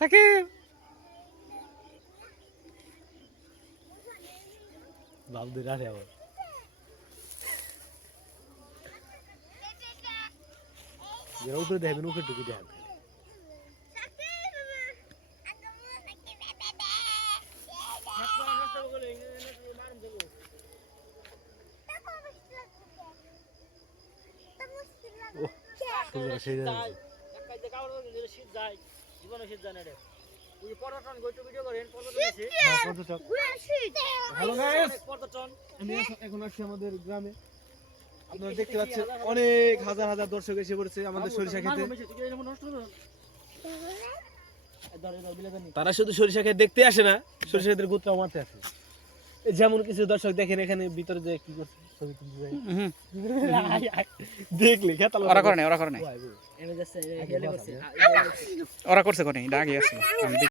সাকিব বাবুদের আসে আবার উপরে দেখবেন উপরে ঢুকে দেখেন এখন আসছি আমাদের গ্রামে আপনারা দেখতে পাচ্ছেন অনেক হাজার হাজার দর্শক এসে পড়েছে আমাদের সরিষা খেতে তারা শুধু সরিষা খেতে দেখতে আসে না সরিষা খেতের গোত্রা মারতে আসে যেমন কিছু দর্শক দেখেন এখানে ভিতরে যে কি করছে ছবি তুলতে যায় দেখলে ওরা করে নাই ওরা করছে কোনে ডাকি আসছিল আমি